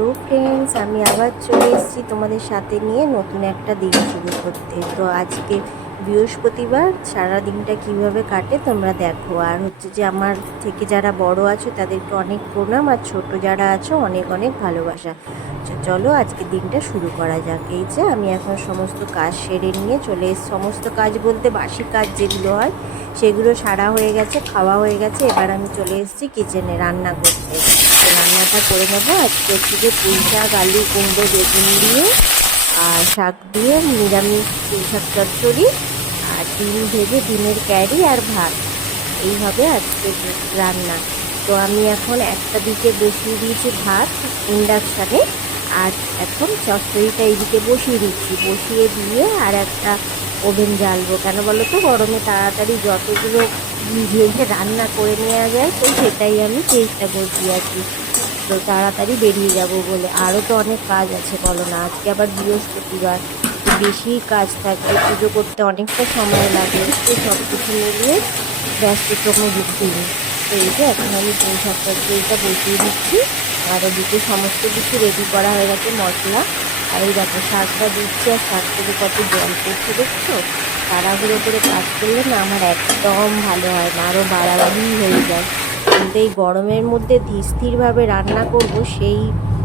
Hello friends, আমি আবার চলে এসেছি তোমাদের সাথে নিয়ে নতুন একটা দিন শুরু করতে। তো আজকে বৃহস্পতিবার, সারা দিনটা কিভাবে কাটে তোমরা দেখো। আর হচ্ছে যে আমার থেকে যারা বড় আছো তাদেরকে অনেক প্রণাম, আর ছোট যারা আছো অনেক অনেক ভালোবাসা। চলো আজকে দিনটা শুরু করা যাক। এই যে আমি এখন সমস্ত কাজ সেরে নিয়ে চলে এসেছি। সমস্ত কাজ বলতে বাসি কাজ যেগুলো হয় সেগুলো সারা হয়ে গেছে, খাওয়া হয়ে গেছে। এবার আমি চলে এসেছি কিচেনে রান্না করতে। রান্নাটা করে নেবো। আজকে হচ্ছে যে পুঁই শাক, আলু, কুমড়ো, বেগুন দিয়ে আর শাক দিয়ে নিরামিষ পুঁই শাক চচ্চড়ি, আর ডিম ভেজে ডিমের ক্যারি আর ভাত। এইভাবে আজকে রান্না। তো আমি এখন একটা দিকে বসিয়ে দিয়েছি ভাত ইন্ডাকশানে, আর এখন চচ্চড়িটা এইদিকে বসিয়ে দিচ্ছি। বসিয়ে দিয়ে আর একটা ওভেন জ্বালবো। কেন বলো তো, গরমে তাড়াতাড়ি যতগুলো ভেজে রান্না করে নেওয়া যায়, তো সেটাই আমি চেষ্টা করছি আর কি। তো তাড়াতাড়ি বেরিয়ে যাব বলে। আরও তো অনেক কাজ আছে বলো না, আজকে আবার বৃহস্পতিবার, বেশি কাজ থাকে, পুজো করতে অনেকটা সময় লাগে। তো সব কিছু মিলিয়ে ব্যস্ততম দিন। তো এই যে এখন আমি পুঁই শাক তরকারিটা বসিয়ে দিচ্ছি, আর ওদিকে সমস্ত কিছু রেডি করা হয়ে গেছে, মশলা। আর এই দেখো শাকটা দিচ্ছি, আর শাক থেকে কত জল পড়ছে দেখছো। তাড়াহুড়ো করে কাজ করলে না আমার একদম ভালো হয় না, আরও বাড়াবাড়ি হয়ে যায়। কিন্তু এই গরমের মধ্যে ধীরস্থিরভাবে রান্না করব সেই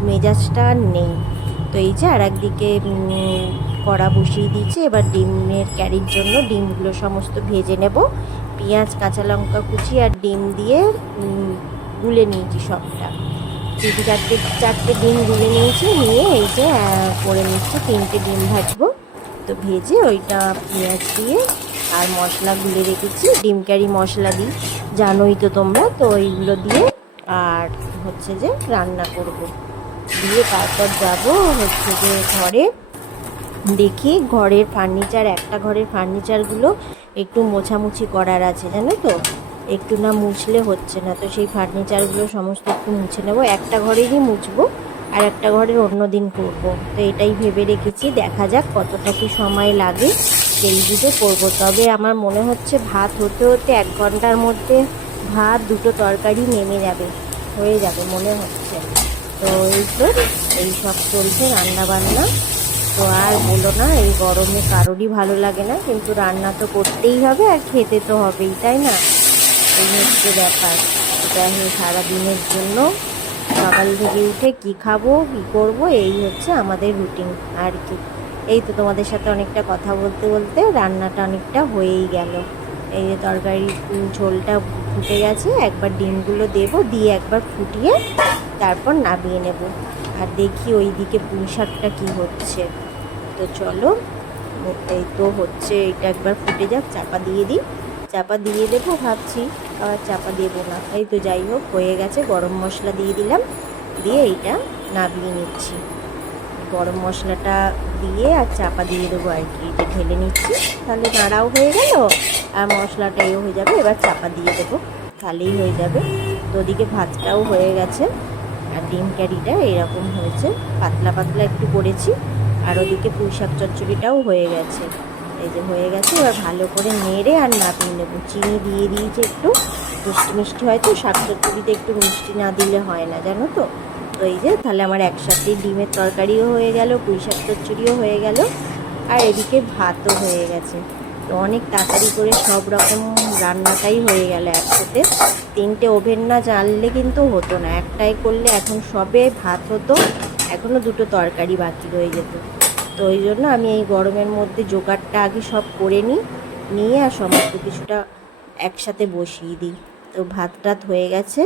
মেজাজটা আর নেই। তো এই যে আর একদিকে কড়া বসিয়ে দিয়েছি। এবার ডিমের ক্যারির জন্য ডিমগুলো সমস্ত ভেজে নেব। পেঁয়াজ, কাঁচা লঙ্কা কুচি আর ডিম দিয়ে গুলে নিয়েছি সবটা। চারটে ডিম গুলে নিয়েছি, নিয়ে এই যে করে নিচ্ছি। 3টে ডিম ভাজবো। তো ভেজে ওইটা পেঁয়াজ দিয়ে আর মশলা গুলে রেখেছি, ডিম ক্যারি মশলা দিই, জানোই তো তোমরা। তো ওইগুলো দিয়ে আর হচ্ছে যে রান্না করব। দিয়ে তারপর যাব হচ্ছে যে ঘরে। দেখি ঘরের ফার্নিচার, একটা ঘরের ফার্নিচারগুলো একটু মোছামুছি করার আছে, জানো তো। একটু না মুছলে হচ্ছে না। তো সেই ফার্নিচারগুলো সমস্ত একটু মুছে নেবো। একটা ঘরেরই মুছবো, আর একটা ঘরের অন্য দিন করবো। তো এটাই ভেবে রেখেছি, দেখা যাক কতটা কি সময় লাগে সেই বুঝে করবো। তবে আমার মনে হচ্ছে ভাত হতে হতে 1 ঘন্টার মধ্যে ভাত, 2টো তরকারি নেমে যাবে, হয়ে যাবে মনে হচ্ছে। তো এই সব চলছে রান্না বান্না। তো আর বলো না, এই গরমে কারোরই ভালো লাগে না, কিন্তু রান্না তো করতেই হবে আর খেতে তো হবেই, তাই না? এই হচ্ছে ব্যাপার। এটা সারাদিনের জন্য সকাল থেকে উঠে কি খাবো, কি করব, এই হচ্ছে আমাদের রুটিন আর কি। এই তো তোমাদের সাথে অনেকটা কথা বলতে বলতে রান্নাটা অনেকটা হয়েই গেল। এই যে তরকারি ঝোলটা ফুটে গেছে, একবার ডিমগুলো দেবো, দিয়ে একবার ফুটিয়ে তারপর নামিয়ে নেব। আর দেখি ওই দিকে পুঁই শাকটা কী হচ্ছে। তো চলো, এই তো হচ্ছে, এটা একবার ফুটে যাক, চাপা দিয়ে দিই। চাপা দিয়ে দেবো ভাবছি, আর চাপা দেবো না। এই তো যাই হোক, হয়ে গেছে। গরম মশলা দিয়ে দিলাম, দিয়ে এইটা নামিয়ে নিচ্ছি। গরম মশলাটা দিয়ে আর চাপা দিয়ে দেবো আর কি। এটা ঢেলে নিচ্ছি, তাহলে নাড়াও হয়ে গেল আর মশলাটা এও হয়ে যাবে। এবার চাপা দিয়ে দেবো, তাহলেই হয়ে যাবে। তো ওদিকে ভাতটাও হয়ে গেছে, আর ডিম ক্যারিটা এরকম হয়েছে, পাতলা পাতলা একটু করেছি। আর ওদিকে পুঁই শাক চচ্চড়িটাও হয়ে গেছে। এই যে হয়ে গেছে, এবার ভালো করে নেড়ে আর নামিয়ে নেবো। চিনি দিয়ে দিয়েছি একটু, মিষ্টি মিষ্টি হয় তো, শাক চচ্চড়িতে একটু মিষ্টি না দিলে হয় না, জানো তো। তো এই যে তাহলে আমার একসাথেই ডিমের তরকারিও হয়ে গেল, পুঁই শাক চচ্চড়িও হয়ে গেল, আর এদিকে ভাতও হয়ে গেছে। তো অনেক তাড়াতাড়ি করে সব রকম রান্নাটাই হয়ে গেল একসাথে। 3টে ওভেন না জ্বাললে কিন্তু হতো না, একটাই করলে এখন সবে ভাত হতো, এখনও 2টো তরকারি বাকি রয়ে যেত। তো ওই জন্য আমি এই গরমের মধ্যে জোগাড়টা আগে সব করে নিয়ে আর সমস্ত কিছুটা একসাথে বসিয়ে দিই। তো ভাত টাত হয়ে গেছে,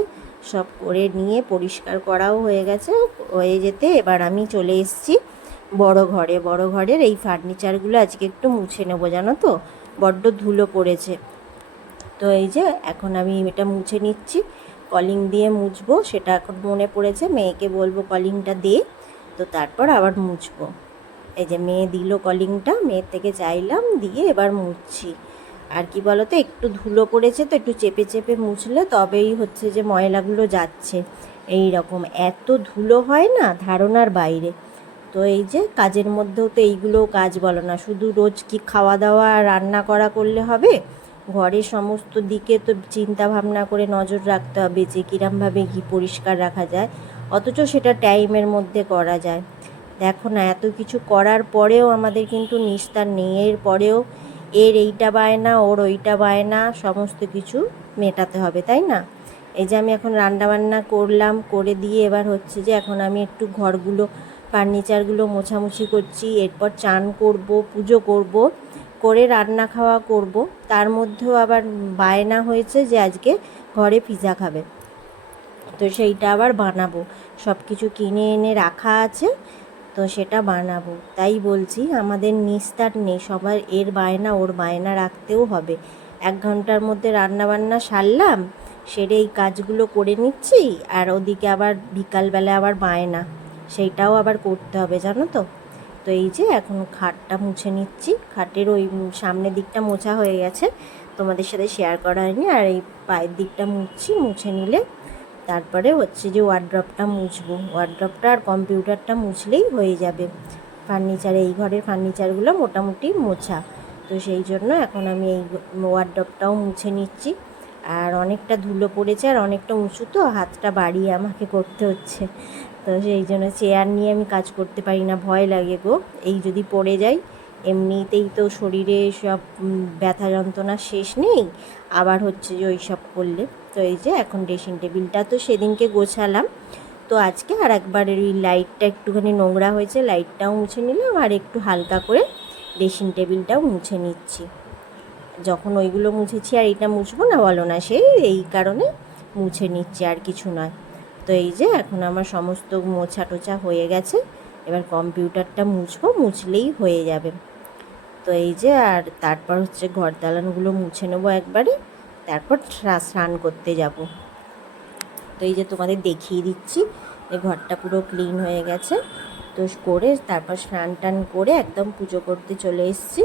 সব করে নিয়ে পরিষ্কার করাও হয়ে গেছে। হয়ে যেতে এবার আমি চলে এসেছি বড় ঘরে। বড় ঘরের এই ফার্নিচারগুলো আজকে একটু মুছে নেবো, জানো তো, বড্ড ধুলো পড়েছে। তো এই যে এখন আমি এটা মুছে নিচ্ছি, কলিং দিয়ে মুছবো, সেটা এখন মনে পড়েছে। মেয়েকে বলবো কলিংটা দে, তো তারপর আবার মুছবো। এই যে মেয়ে দিল কলিংটা, মেয়ের থেকে চাইলাম, দিয়ে এবার মুছছি। আর কি বলো তো, একটু ধুলো পড়েছে তো একটু চেপে চেপে মুছলে তবেই হচ্ছে যে ময়লাগুলো যাচ্ছে। এই রকম এত ধুলো হয় না, ধারণার বাইরে। তো এই যে কাজের মধ্যেও তো এইগুলোও কাজ বলো না, শুধু রোজ কি খাওয়া দাওয়া আর রান্না করা করলে হবে? ঘরের সমস্ত দিকে তো চিন্তা ভাবনা করে নজর রাখতে হবে যে কীরমভাবে ঘি পরিষ্কার রাখা যায়। অথচ সেটা টাইমের মধ্যে করা যায়। দেখো না, এত কিছু করার পরেও আমাদের কিন্তু নিস্তার নেই। এর পরেও এর এইটা বায়না, ওর ওইটা বায়না, সমস্ত কিছু মেটাতে হবে, তাই না? এই যে আমি এখন রান্নাবান্না করলাম, করে দিয়ে এবার হচ্ছে যে এখন আমি একটু ঘরগুলো ফার্নিচারগুলো মোছামুছি করছি, এরপর চান করব, পুজো করব, করে রান্না খাওয়া করব। তার মধ্যেও আবার বায়না হয়েছে যে আজকে ঘরে পিৎজা খাবে, তো সেইটা আবার বানাবো। সব কিছু কিনে এনে রাখা আছে, তো সেটা বানাবো। তাই বলছি আমাদের নিস্তার নেই, সবার এর বায়না ওর বায়না রাখতেও হবে। 1 ঘন্টার মধ্যে রান্নাবান্না সারলাম, সেরে এই কাজগুলো করে নিচ্ছি, আর ওদিকে আবার বিকালবেলা আবার বায়না, সেইটাও আবার করতে হবে, জানো তো। তো এই যে এখন খাটটা মুছে নিচ্ছি, খাটের ওই সামনের দিকটা মোছা হয়ে গেছে, তোমাদের সাথে শেয়ার করা হয়নি। আর এই পায়ের দিকটা মুছছি, মুছে নিলে তারপরে হচ্ছে যে ওয়ার্ড্রপটা মুছবো। ওয়ার্ড্রপটা আর কম্পিউটারটা মুছলেই হয়ে যাবে। এই ঘরের ফার্নিচারগুলো মোটামুটি মোছা, তো সেই জন্য এখন আমি এই ওয়ার্ড্রপটাও মুছে নিচ্ছি। আর অনেকটা ধুলো পড়েছে, আর অনেকটা উঁচু, তো হাতটা বাড়িয়ে আমাকে করতে হচ্ছে। তো সেই জন্য চেয়ার নিয়ে আমি কাজ করতে পারি না, ভয় লাগে গো। এই যদি পড়ে যাই, এমনিতেই তো শরীরে সব ব্যথা যন্ত্রণা শেষ নেই, আবার হচ্ছে যে ওই সব করলে। তো এই যে এখন ড্রেসিং টেবিলটা তো সেদিনকে গোছালাম, তো আজকে আর একবার ওই লাইটটা একটুখানি নোংরা হয়েছে, লাইটটাও মুছে নিলাম, আর একটু হালকা করে ড্রেসিং টেবিলটাও মুছে নিচ্ছি। যখন ওইগুলো মুছেছি আর এটা মুছবো না, বলো না, সেই এই কারণে মুছে নিচ্ছি, আর কিছু নয়। তো এই যে এখন আমার সমস্ত মোছা টোছা হয়ে গেছে, এবার কম্পিউটারটা মুছবো, মুছলেই হয়ে যাবে। তো এই যে আর তারপর হচ্ছে ঘর দালানগুলো মুছে নেবো একবারে, তারপর স্নান করতে যাব। তো এই যে তোমাদের দেখিয়ে দিচ্ছি যে ঘরটা পুরো ক্লিন হয়ে গেছে। তো করে তারপর স্নান টান করে একদম পুজো করতে চলে এসেছি।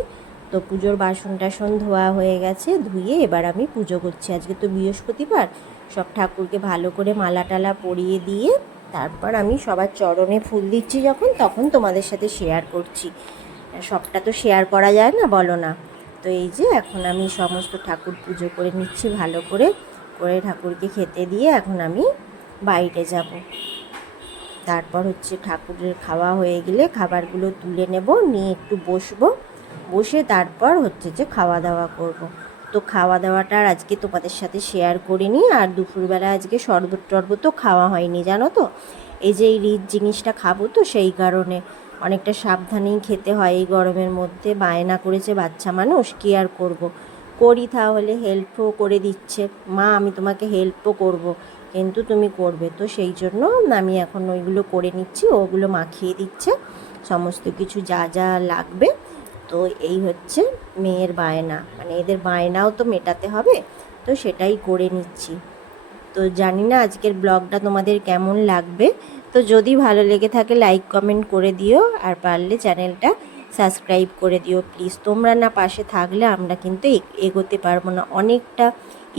তো পুজোর বাসন টাসন ধোয়া হয়ে গেছে, ধুয়ে এবার আমি পুজো করছি। আজকে তো বৃহস্পতিবার, সব ঠাকুরকে ভালো করে মালা টালা পরিয়ে দিয়ে তারপর আমি সবার চরণে ফুল দিচ্ছি যখন, তখন তোমাদের সাথে শেয়ার করছি। সবটা তো শেয়ার করা যায় না, বলো না। তো এই যে এখন আমি সমস্ত ঠাকুর পুজো করে নিচ্ছি ভালো করে, করে ঠাকুরকে খেতে দিয়ে এখন আমি বাইরে যাব। তারপর হচ্ছে ঠাকুরের খাওয়া হয়ে গেলে খাবারগুলো তুলে নেব, নিয়ে একটু বসবো, বসে তারপর হচ্ছে যে খাওয়া দাওয়া করব। তো খাওয়া দাওয়াটা আর আজকে তোমাদের সাথে শেয়ার করিনি। আর দুপুরবেলা আজকে শরবত টরবতও খাওয়া হয়নি, জানো তো। এই যে এই রিচ জিনিসটা খাবো, তো সেই কারণে অনেকটা সাবধানেই খেতে হয় এই গরমের মধ্যে। বায়না করেছে বাচ্চা মানুষ, কী আর করব। করি তাহলে, হেল্পও করে দিচ্ছে মা, আমি তোমাকে হেল্পও করব, কিন্তু তুমি করবে, তো সেই জন্য আমি এখন ওইগুলো করে নিচ্ছি, ওগুলো মাখিয়ে দিচ্ছে সমস্ত কিছু যা যা লাগবে। তো এই হচ্ছে মেয়ের বায়না, মানে এদের বায়নাও তো মেটাতে হবে, তো সেটাই করে নিচ্ছি। তো জানি না আজকের ব্লগটা তোমাদের কেমন লাগবে, তো যদি ভালো লেগে থাকে লাইক কমেন্ট করে দিও, আর পারলে চ্যানেলটা সাবস্ক্রাইব করে দিও প্লিজ। তোমরা না পাশে থাকলে আমরা কিন্তু এগোতে পারবো না। অনেকটা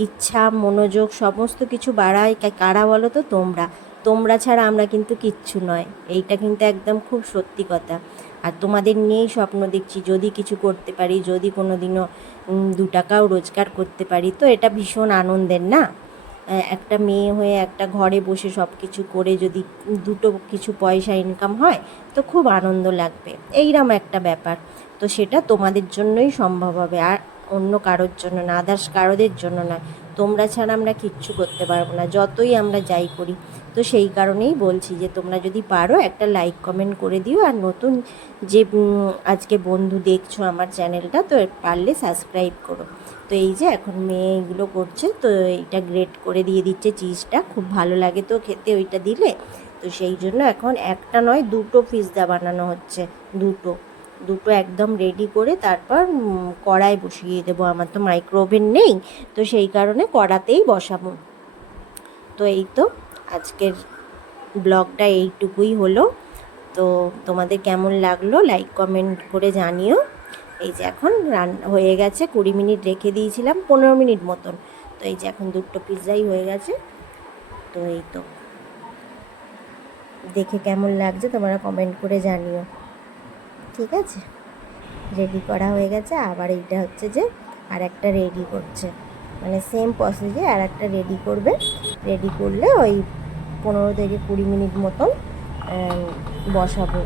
ইচ্ছা, মনোযোগ, সমস্ত কিছু বাড়ায় কারা বলো তো? তোমরা ছাড়া আমরা কিন্তু কিচ্ছু নয়, এইটা কিন্তু একদম খুব সত্যি কথা। আর তোমাদের নিয়েই স্বপ্ন দেখছি, যদি কিছু করতে পারি, যদি কোনো দিনও 2 টাকাও রোজগার করতে পারি, তো এটা ভীষণ আনন্দের না। একটা মেয়ে হয়ে একটা ঘরে বসে সব কিছু করে যদি দুটো কিছু পয়সা ইনকাম হয়, তো খুব আনন্দ লাগবে, এইরকম একটা ব্যাপার। তো সেটা তোমাদের জন্যই সম্ভব হবে, আর অন্য কারোর জন্য না, আদার্স কারোদের জন্য নয়। তোমরা ছাড়া আমরা কিচ্ছু করতে পারবো না, যতই আমরা যাই করি। তো সেই কারণেই বলছি যে তোমরা যদি পারো একটা লাইক কমেন্ট করে দিও, আর নতুন যে আজকে বন্ধু দেখছো আমার চ্যানেলটা, তো পারলে সাবস্ক্রাইব করো। তো এই যে এখন মেয়ে এগুলো করছে, তো এইটা গ্রেট করে দিয়ে দিচ্ছে চিজটা, খুব ভালো লাগে তো খেতে ওইটা দিলে। তো সেই জন্য এখন একটা নয় 2টো পিৎজা বানানো হচ্ছে, দুটো দুটো একদম রেডি করে তারপর কড়াই বসিয়ে দেবো। আমার তো মাইক্রো ওভেন নেই, তো সেই কারণে কড়াতেই বসাবো। তো এই তো আজকের ব্লগটা এইটুকুই হলো। তো তোমাদের কেমন লাগলো লাইক কমেন্ট করে জানিও। এই যে এখন রান্না হয়ে গেছে, 20 মিনিট রেখে দিয়েছিলাম, 15 মিনিট মতন। তো এই যে এখন 2টো পিৎজাই হয়ে গেছে। তো এই তো দেখে কেমন লাগছে তোমরা কমেন্ট করে জানিও, ঠিক আছে। রেডি করা হয়ে গেছে, আবার এইটা হচ্ছে যে আর একটা রেডি করছে, মানে সেম প্রসেসে আর একটা রেডি করবে। রেডি করলে ওই 15 থেকে 20 মিনিট মতন বসাবো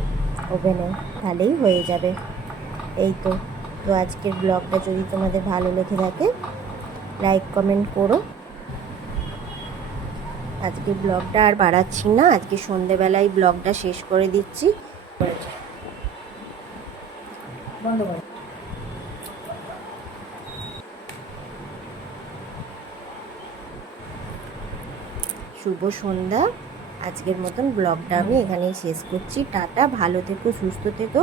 ওভেনে, তাহলেই হয়ে যাবে। এই তো আজকের ব্লগটা যদি তোমাদের ভালো লেগে থাকে লাইক কমেন্ট করো। আজকে ব্লগটা আর বাড়াচ্ছি না, আজকে সন্ধেবেলায় ব্লগটা শেষ করে দিচ্ছি। বন্ধ করো। শুভ সন্ধ্যা। আজকের মতন ব্লগটা আমি এখানেই শেষ করছি। টাটা, ভালো থেকো, সুস্থ থেকো।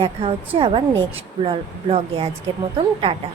দেখা হচ্ছে আবার নেক্সট ব্লগে। আজকের মতন টাটা।